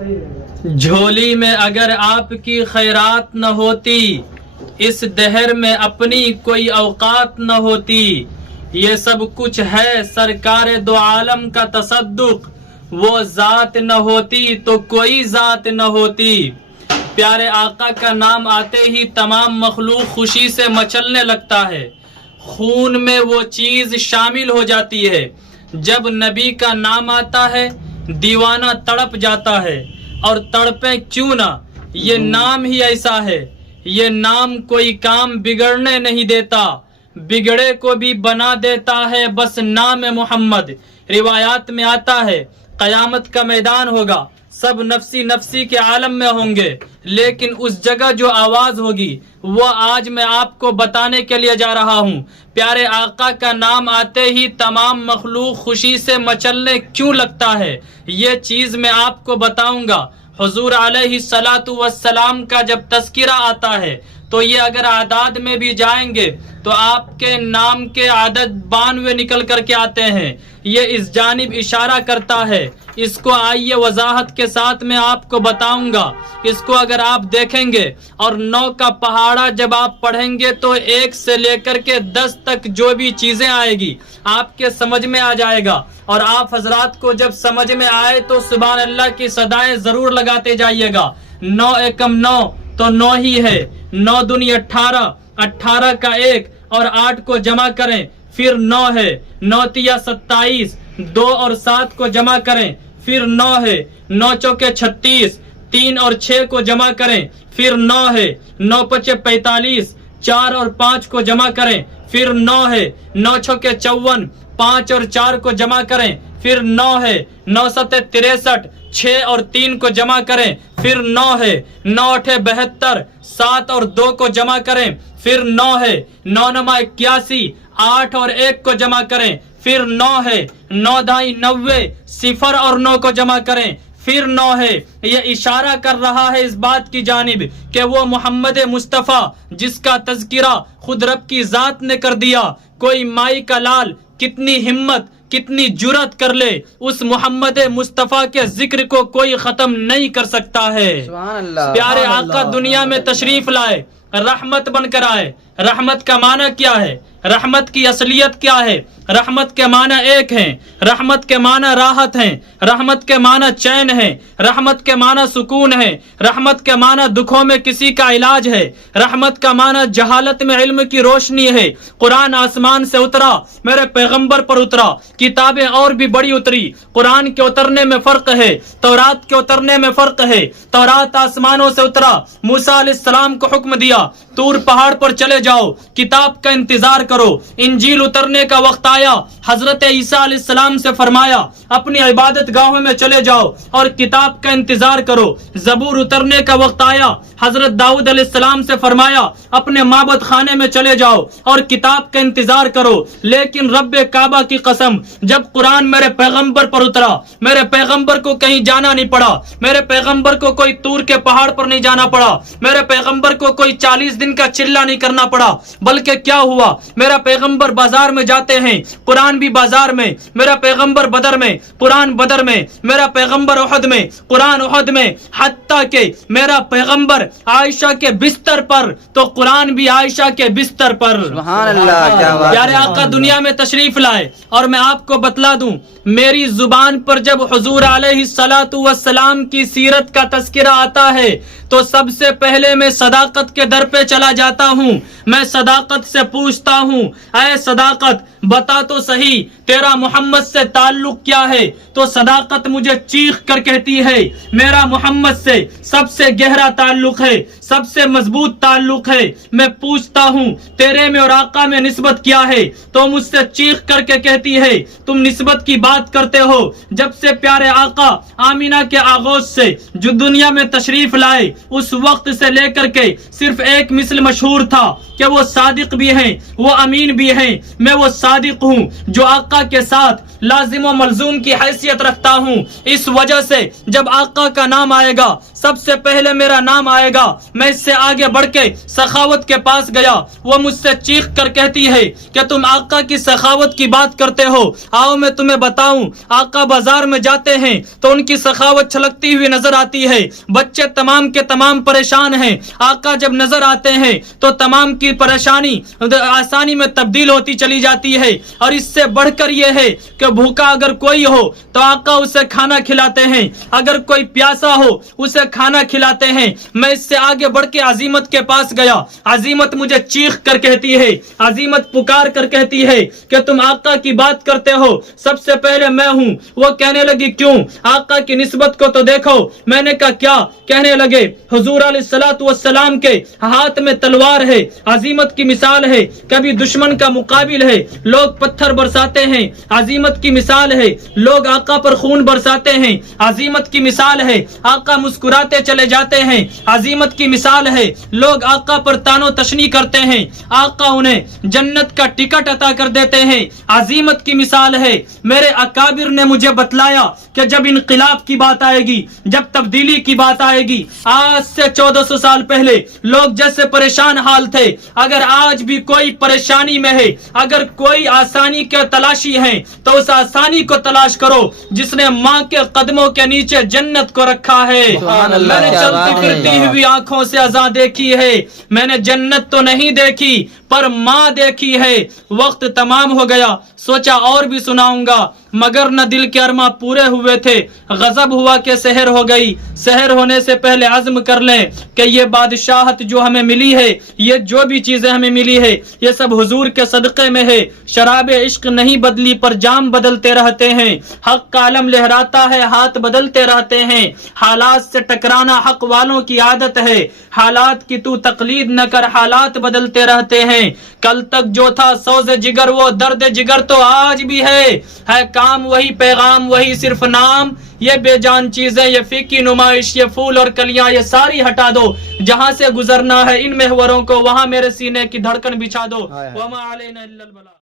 جھولی میں اگر آپ کی خیرات نہ ہوتی، اس دہر میں اپنی کوئی اوقات نہ ہوتی، یہ سب کچھ ہے سرکار دو عالم کا تصدق، وہ ذات نہ ہوتی تو کوئی ذات نہ ہوتی۔ پیارے آقا کا نام آتے ہی تمام مخلوق خوشی سے مچلنے لگتا ہے، خون میں وہ چیز شامل ہو جاتی ہے۔ جب نبی کا نام آتا ہے دیوانہ تڑپ جاتا ہے، اور تڑپیں کیوں نہ، یہ نام ہی ایسا ہے۔ یہ نام کوئی کام بگڑنے نہیں دیتا، بگڑے کو بھی بنا دیتا ہے بس نام محمد۔ روایات میں آتا ہے قیامت کا میدان ہوگا، سب نفسی نفسی کے عالم میں ہوں گے، لیکن اس جگہ جو آواز ہوگی وہ آج میں آپ کو بتانے کے لیے جا رہا ہوں۔ پیارے آقا کا نام آتے ہی تمام مخلوق خوشی سے مچلنے کیوں لگتا ہے، یہ چیز میں آپ کو بتاؤں گا۔ حضور علیہ الصلاۃ والسلام کا جب تذکرہ آتا ہے تو یہ اگر اعداد میں بھی جائیں گے تو آپ کے نام کے عدد 92 نکل کر کے آتے ہیں۔ یہ اس جانب اشارہ کرتا ہے، اس کو آئیے وضاحت کے ساتھ میں آپ کو بتاؤں گا۔ اس کو اگر آپ دیکھیں گے اور 9 کا پہاڑا جب آپ پڑھیں گے تو 1 سے لے کر کے 10 تک جو بھی چیزیں آئے گی آپ کے سمجھ میں آ جائے گا، اور آپ حضرات کو جب سمجھ میں آئے تو سبحان اللہ کی صدائیں ضرور لگاتے جائیے گا۔ 9 ایکم 9 تو 9 ہی ہے، 9 دنی 18، 18 کا 1 اور 8 کو جمع کریں پھر 9 ہے، 9 تیا 27، 2 اور 7 کو جمع کریں پھر 9 ہے، 9 چوکے 36، 3 اور 6 کو جمع کریں پھر 9 ہے، 9 پچے 45، 4 اور 5 کو جمع کریں پھر 9 ہے، 9 چھوکے 54، 5 اور 4 کو جمع کریں پھر 9 ہے، 9 ستے 63، 6 اور 3 کو جمع کریں پھر 9 ہے، 9 اٹھے 72، 7 اور 2 کو جمع کریں پھر 9 ہے، 9 نما 81، 8 اور 1 کو جمع کریں پھر 9 ہے، 9 دھائی 90، 0 اور 9 کو جمع کریں پھر 9 ہے۔ یہ اشارہ کر رہا ہے اس بات کی جانب کہ وہ محمد مصطفیٰ جس کا تذکرہ خود رب کی ذات نے کر دیا، کوئی مائی کا لال کتنی ہمت کتنی جرات کر لے، اس محمد مصطفیٰ کے ذکر کو کوئی ختم نہیں کر سکتا ہے۔ پیارے آقا دنیا میں تشریف لائے، رحمت بن کر آئے۔ رحمت کا معنی کیا ہے؟ رحمت کی اصلیت کیا ہے؟ رحمت کے معنی ایک ہیں، رحمت کے معنی راحت ہیں، رحمت کے معنی چین ہے، رحمت کے معنی سکون ہے، رحمت کے معنی دکھوں میں کسی کا علاج ہے، رحمت کا معنی جہالت میں علم کی روشنی ہے۔ قرآن آسمان سے اترا، میرے پیغمبر پر اترا، کتابیں اور بھی بڑی اتری، قرآن کے اترنے میں فرق ہے، تورات کے اترنے میں فرق ہے۔ تورات آسمانوں سے اترا، موسیٰ علیہ السلام کو حکم دیا طور پہاڑ پر چلے جاؤ، کتاب کا انتظار کرو۔ انجیل اترنے کا وقت آیا، حضرت عیسیٰ علیہ السلام سے فرمایا اپنی عبادت گاہوں میں چلے جاؤ اور کتاب کا انتظار کرو۔ زبور اترنے کا وقت آیا، حضرت داؤد علیہ السلام سے فرمایا اپنے معبد خانے میں چلے جاؤ اور کتاب کا انتظار کرو۔ لیکن رب کعبہ کی قسم، جب قرآن میرے پیغمبر پر اترا، میرے پیغمبر کو کہیں جانا نہیں پڑا، میرے پیغمبر کو کوئی طور کے پہاڑ پر نہیں جانا پڑا، میرے پیغمبر کو کوئی 40 دن کا چلہ نہیں کرنا پڑا، بلکہ کیا ہوا، میرا پیغمبر بازار میں جاتے ہیں، قرآن بھی بازار میں، میرا پیغمبر بدر میں، قرآن بدر میں، میرا پیغمبر احد میں، قرآن احد میں، حتیٰ کہ میرا پیغمبر عائشہ کے بستر پر تو قرآن بھی عائشہ کے بستر پر۔ سبحان اللہ، کیا بات ہے۔ پیارے آقا دنیا میں تشریف لائے، اور میں آپ کو بتلا دوں میری زبان پر جب حضور علیہ الصلاۃ والسلام کی سیرت کا تذکرہ آتا ہے تو سب سے پہلے میں صداقت کے در پہ چلا جاتا ہوں۔ میں صداقت سے پوچھتا ہوں، اے صداقت بتا تو صحیح تیرا محمد سے تعلق کیا ہے؟ تو صداقت مجھے چیخ کر کہتی ہے میرا محمد سے سب سے گہرا تعلق ہے، سب سے مضبوط تعلق ہے۔ میں پوچھتا ہوں تیرے میں اور آقا میں نسبت کیا ہے؟ تو مجھ سے چیخ کر کے کہتی ہے تم نسبت کی بات کرتے ہو جب سے پیارے آقا آمینہ کے آغوش سے جو دنیا میں تشریف لائے اس وقت سے لے کر کے صرف ایک مثل مشہور تھا، کہ وہ صادق بھی ہیں، وہ امین بھی ہیں۔ میں وہ صادق ہوں جو آقا کے ساتھ لازم و ملزوم کی حیثیت رکھتا ہوں۔ اس وجہ سے جب آقا کا نام آئے گا سب سے پہلے میرا نام آئے گا۔ میں اس سے آگے بڑھ کے سخاوت کے پاس گیا، وہ مجھ سے چیخ کر کہتی ہے کہ تم آقا کی سخاوت کی بات کرتے ہو، آؤ میں تمہیں بتاؤں۔ آقا بازار میں جاتے ہیں تو ان کی سخاوت چھلکتی ہوئی نظر آتی ہے، بچے تمام کے تمام پریشان ہیں۔ آقا جب نظر آتے ہیں تو تمام کی پریشانی آسانی میں تبدیل ہوتی چلی جاتی ہے۔ اور اس سے بڑھ کر یہ ہے کہ بھوکا اگر کوئی ہو تو آقا اسے کھانا کھلاتے ہیں، اگر کوئی پیاسا ہو اسے کھانا کھلاتے ہیں۔ میں اس سے آگے بڑھ کے عظیمت کے پاس گیا، عظیمت مجھے چیخ کر کہتی ہے، عظیمت پکار کر کہتی ہے کہ تم آقا کی بات کرتے ہو، سب سے پہلے میں ہوں۔ وہ کہنے لگی کیوں؟ آقا کی نسبت کو تو دیکھو۔ میں نے کہا کیا؟ کہنے لگے حضور علیہ الصلوۃ والسلام کے ہاتھ میں تلوار ہے، عظیمت کی مثال ہے، کبھی دشمن کا مقابل ہے، لوگ پتھر برساتے ہیں، عظیمت کی مثال ہے، لوگ آقا پر خون برساتے ہیں، عظیمت کی مثال ہے، آقا مسکراتے چلے جاتے ہیں، عظیمت کی مثال ہے، لوگ آقا پر تانو تشنی کرتے ہیں، آقا انہیں جنت کا ٹکٹ عطا کر دیتے ہیں، عظیمت کی مثال ہے۔ میرے اکابر نے مجھے بتلایا کہ جب انقلاب کی بات آئے گی، جب تبدیلی کی بات آئے گی، آج سے 1400 سال پہلے لوگ جیسے پریشان حال تھے، اگر آج بھی کوئی پریشانی میں ہے، اگر کوئی آسانی کے تلاشی ہے تو اس آسانی کو تلاش کرو جس نے ماں کے قدموں کے نیچے جنت کو رکھا ہے۔ میں نے چلتی پھرتی ہوئی آنکھوں سے اذاں دیکھی ہے، میں نے جنت تو نہیں دیکھی پر ماں دیکھی ہے۔ وقت تمام ہو گیا، سوچا اور بھی سناؤں گا، مگر نہ دل کے ارماں پورے ہوئے تھے، غضب ہوا کہ سحر ہو گئی۔ سحر ہونے سے پہلے عزم کر لیں کہ یہ بادشاہت جو ہمیں ملی ہے، یہ جو بھی چیزیں ہمیں ملی ہے، یہ سب حضور کے صدقے میں ہے۔ شراب عشق نہیں بدلی پر جام بدلتے رہتے ہیں، حق کا علم لہراتا ہے ہاتھ بدلتے رہتے ہیں، حالات سے ٹکرانا حق والوں کی عادت ہے، حالات کی تو تقلید نہ کر حالات بدلتے رہتے ہیں۔ کل تک جو تھا سوز جگر وہ درد جگر تو آج بھی ہے کام وہی پیغام وہی صرف نام، یہ بے جان چیزیں یہ فیکی نمائش یہ پھول اور کلیاں یہ ساری ہٹا دو، جہاں سے گزرنا ہے ان محوروں کو وہاں میرے سینے کی دھڑکن بچھا دو۔ وما علینا الا البلاغ۔